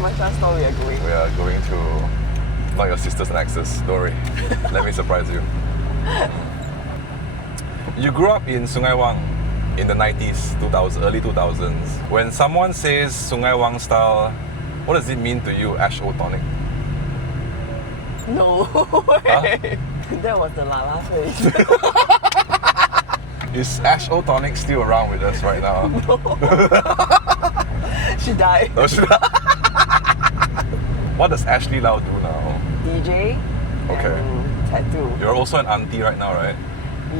matcha store we are going? We are going to not your sisters and exes, don't worry. Let me surprise you. You grew up in Sungai Wang in the 90s, 2000, early 2000s. When someone says Sungai Wang style, what does it mean to you, Ash Tonic? No way. That was the Lala face. Is Ash Tonic still around with us right now? No. She died. Oh, she What does Ashley Lau do now? DJ. Okay. And tattoo. You're also an auntie right now, right?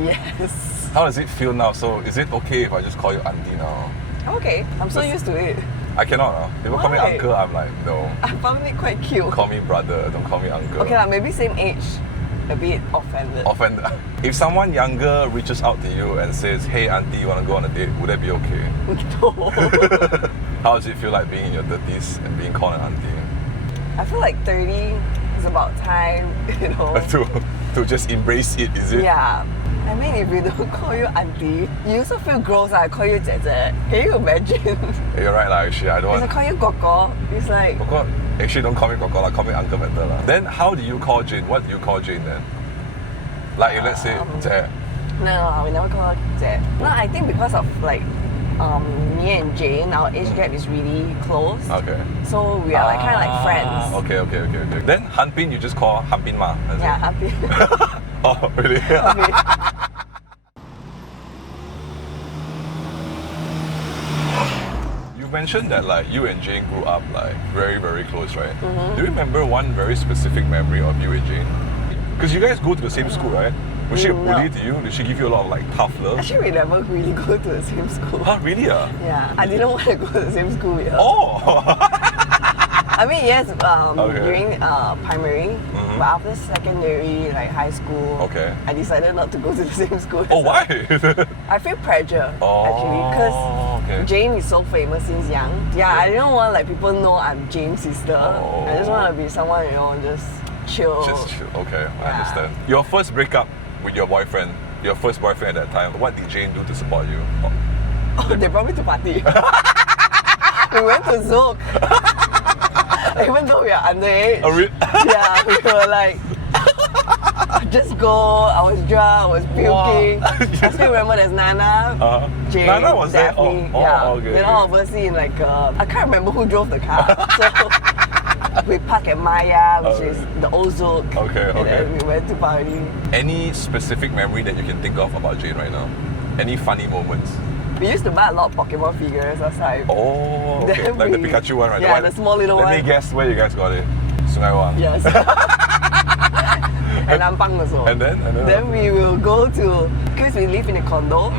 Yes. How does it feel now? So is it okay if I just call you auntie now? I'm okay. I'm so used to it. I cannot. People call me Why? uncle, I'm like, no. I found it quite cute. Call me brother, don't call me uncle. Okay, maybe same age. A bit offended. Offended. If someone younger reaches out to you and says, hey auntie, you want to go on a date, would that be okay? No. How does it feel like being in your 30s and being called an auntie? I feel like 30 is about time, you know. to just embrace it, is it? Yeah. I mean, if we don't call you auntie, you also feel gross. I call you Jeze. Can you imagine? You're right, actually. I don't If I want. call you Koko, it's like. Koko, actually, don't call me Koko, call me uncle better. Then, how do you call Jane? What do you call Jane then? Like, if let's say, Jay. No, we never call her Jie. No, I think because of like me and Jane, our age gap is really close. Okay. So we are like kind of like friends. Okay. Then Han Bin, you just call Han Bin Ma. is it? Yeah, happy. Oh, really? Happy. You mentioned that like you and Jane grew up like very, very close, right? Mm-hmm. Do you remember one very specific memory of you and Jane? Because you guys go to the same school, right? Was she a bully to you? Did she give you a lot of like tough love? Actually, we never really go to the same school. Huh, really? Yeah, I didn't want to go to the same school with her. Oh! I mean, yes, Okay. during primary, but after secondary, like high school, Okay. I decided not to go to the same school. Oh, why? I feel pressure actually because okay. Jane is so famous since young. Yeah, I didn't want like people know I'm Jane's sister. Oh. I just want to be someone, you know, just chill. Just chill. Okay, I Yeah. understand. Your first breakup with your boyfriend, your first boyfriend at that time, what did Jane do to support you? Oh, they brought me to party. We went to Zouk. Even though we are underage. Oh, really? Yeah, we were like, just go. I was drunk, I was puking. Wow. I still remember there's Nana, Jane, Nana was there? Daphne. Oh, yeah. okay. Then all of us in like, I can't remember who drove the car. So we parked at Maya, which is the old Zouk. Okay, And then we went to party. Any specific memory that you can think of about Jane right now? Any funny moments? We used to buy a lot of Pokemon figures last time. Oh, okay. Then Like the we- Pikachu one, right? Yeah, one, the small little Let one. me guess where you guys got it. Sungai Wang. Yes. And Ampang also. And then? Then we will go to, because we live in a condo,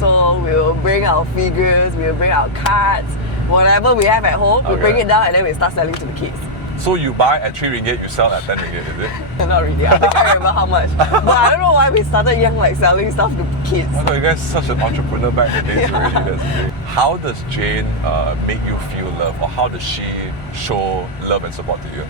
so we will bring our figures, we will bring our cards, whatever we have at home, we Okay. bring it down and then we start selling to the kids. So you buy at 3 ringgit, you sell at 10 ringgit, is it? Not really, I can't remember how much. But I don't know why we started young, like selling stuff to kids. I thought you guys are such an entrepreneur back in the days Yeah. already. That's great. How does Jane make you feel love, or how does she show love and support to you?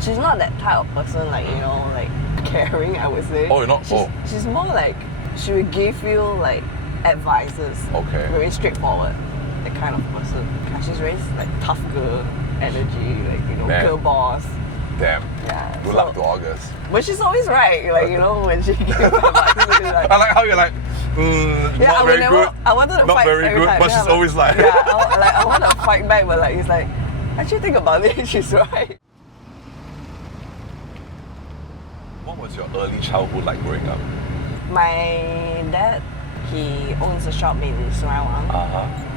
She's not that type of person, like, you know, like caring, I would say. Oh, you're not? She's more like, she will give you like advices. Okay. Very straightforward, that kind of person. She's very like tough girl energy, like, you know, Man. girl boss. Damn. Yeah. Good so- luck to August. But she's always right, like, you know, when she gives advice. She's like, I like how you're like, yeah, not I very would good. never, I wanted to not fight very every good, time. but Then she's I'm always like, yeah, I want to fight back, but like, it's like, actually think about it, she's right. What was your early childhood like growing up? My dad, he owns a shop in Sungai Wang,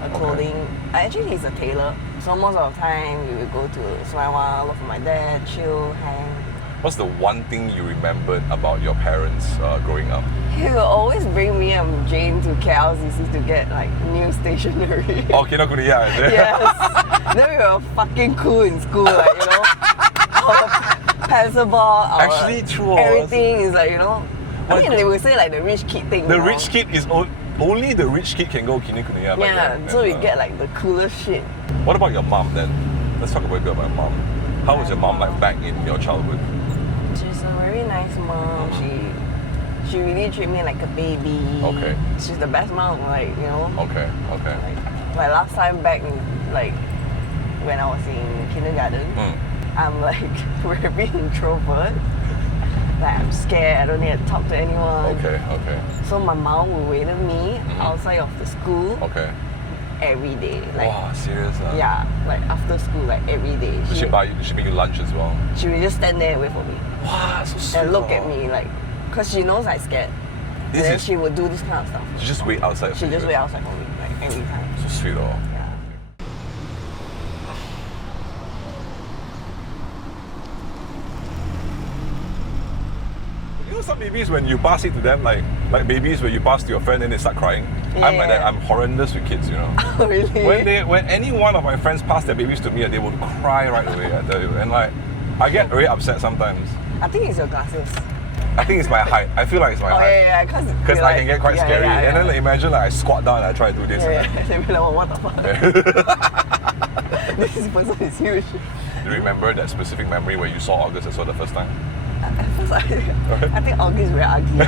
a clothing. Actually, he's a tailor. So most of the time, we would go to Sungai Wang, look for my dad, chill, hang. What's the one thing you remembered about your parents growing up? He will always bring me and Jane to KLCC to get like new stationery. Oh, Kinokuniya, is it? Yes. Then we were fucking cool in school, like, you know. Our pencil ball, our Actually, true. everything is like, you know. I What- mean, they will say like the rich kid thing. The you know? rich kid is only the rich kid can go Kinokuniya. Yeah, so we get like the coolest shit. What about your mom then? Let's talk a bit about your mom. How was your mom like back in your childhood? She's a very nice mom. She really treat me like a baby. Okay. She's the best mom, like, you know. Okay. Like last time back in like when I was in kindergarten. I'm like very introvert. Like I'm scared, I don't need to talk to anyone. Okay. So my mom will wait for me outside of the school every day. Like, wow, serious? Yeah, like after school, like every day. Did she make you lunch as well? She will just stand there and wait for me. Wow, so sweet. And look at me like, because she knows I'm scared. And then she will do this kind of stuff. She just wait outside She just wait outside for me, like every time. So sweet, oh. You know some babies when you pass it to them, like babies when you pass to your friend and they start crying. Yeah. I'm like that. I'm horrendous with kids, you know. Oh, really? When any one of my friends pass their babies to me, they would cry right away. I tell you, and like I get very upset sometimes. I think it's your glasses. I think it's my height. I feel like it's my height. Yeah, because I can get quite scary. And then like, imagine like I squat down and I try to do this. They'll be like, oh, what the fuck? This person is huge. Do you remember that specific memory where you saw August as well the first time? At first, I think August is very ugly.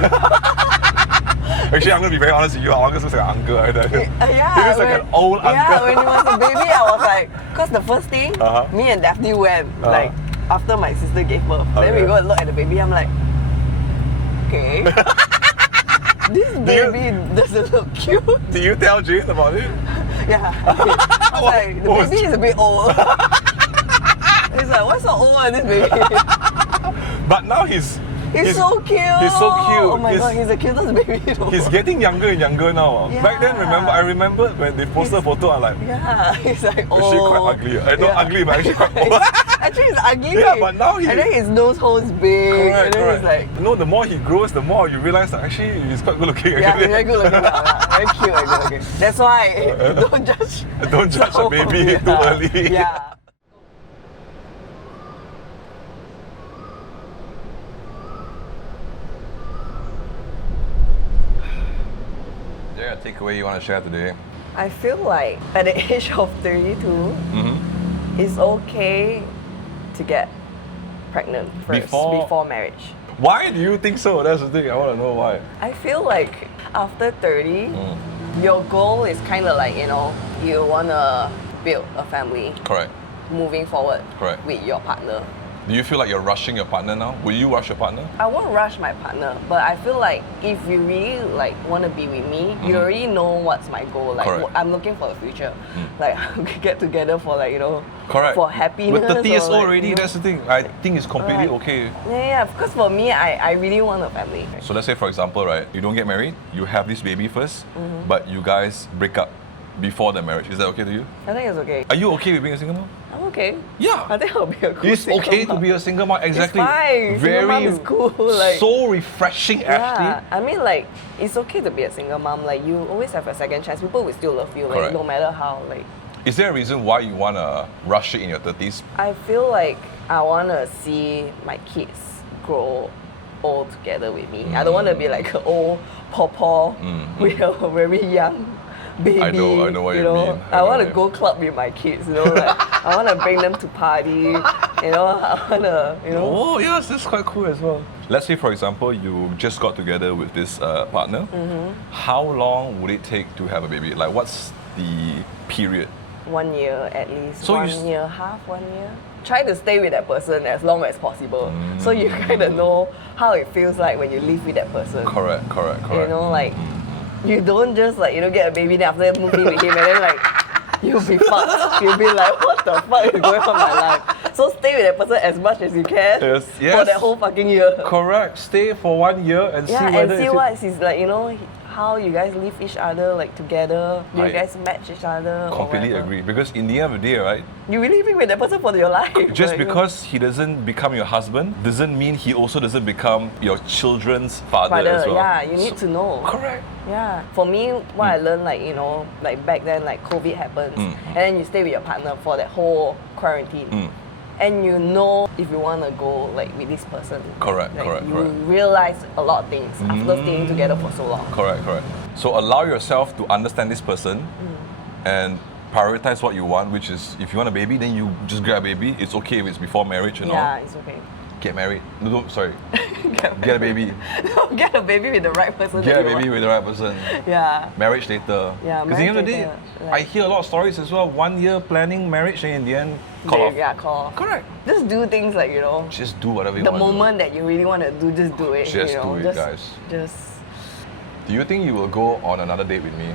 Actually, I'm going to be very honest with you. August looks like an uncle. Right? Yeah, he looks like an old uncle. Yeah, when he was a baby, I was like, because the first thing, me and Daphne went, like, after my sister gave birth. Then we go and look at the baby, I'm like, okay. This baby doesn't look cute. Do you tell Jane about it? Yeah. I was like, the baby is a bit old. He's like, what's so old on this baby? But now he's so cute. He's so cute. Oh my god, he's the cutest baby. He's getting younger and younger now. Yeah. Back then, I remember when they posted a photo, I'm like, yeah, he's like, oh. Actually quite ugly. Not ugly, but actually quite old. Actually, he's ugly. Yeah, but now and then his nose hole is big. Correct, and then correct. he's like, no, the more he grows, the more you realize that actually he's quite good looking. Yeah, he's very good looking. Very cute and good looking. That's why don't judge. Don't judge a baby too early. Yeah. Yeah, takeaway you want to share today? I feel like at the age of 32, it's okay to get pregnant first before marriage. Why do you think so? That's the thing. I want to know why. I feel like after 30, your goal is kind of like, you want to build a family. Correct. Moving forward Correct. with your partner. Do you feel like you're rushing your partner now? Will you rush your partner? I won't rush my partner, but I feel like if you really want to be with me, you already know what's my goal. Like I'm looking for the future. Like we get together for Correct. for happiness. With 30 years old like, already, that's the thing. I think it's completely okay. Yeah, because for me, I really want a family. So let's say for example, right, you don't get married, you have this baby first, but you guys break up before the marriage. Is that okay to you? I think it's okay. Are you okay with being a single mom? I'm okay. Yeah. I think I'll be a good It's okay to be a single mom. Exactly. It's fine. Single mom is cool. Like, so refreshing, Ashley. Yeah, I mean it's okay to be a single mom. Like you always have a second chance. People will still love you. Like Correct. no matter how Is there a reason why you want to rush it in your 30s? I feel like I want to see my kids grow old together with me. I don't want to be like an old pawpaw with a very young baby. I know what you mean. I want to go club with my kids, like I want to bring them to party, I want to, Oh, yes, that's quite cool as well. Let's say, for example, you just got together with this partner. How long would it take to have a baby? Like, what's the period? 1 year at least. So 1 year, half 1 year. Try to stay with that person as long as possible. So you kind of know how it feels like when you live with that person. Correct. You don't just get a baby then after that move in with him and then you'll be fucked. You'll be like, what the fuck is going on in my life? So stay with that person as much as you can for that whole fucking year. Correct. Stay for 1 year and see whether what is like, how you guys live each other together. Do you guys match each other? Completely agree. Because in the end of the day, right? You really live with that person for your life. Just because he doesn't become your husband doesn't mean he also doesn't become your children's father as well. Yeah, you need to know. Correct. Yeah. For me, what I learned, back then, COVID happens, and then you stay with your partner for that whole quarantine. And you know if you want to go with this person. Correct. You realize a lot of things after staying together for so long. Correct. So allow yourself to understand this person and prioritize what you want, which is if you want a baby, then you just grab a baby. It's okay if it's before marriage and all. Yeah, it's okay. Get married. No, sorry. Get a baby. Get a baby with the right person. Get a baby with the right person. Yeah. Marriage later. Yeah, Because at the end of the day, marriage later, I hear a lot of stories as well. 1 year planning marriage, and in the end, call off. Yeah, call off. Correct. Just do things like, Just do whatever you the want to do. moment that you really want to do, just do it. Just do it, guys. Just. Do you think you will go on another date with me?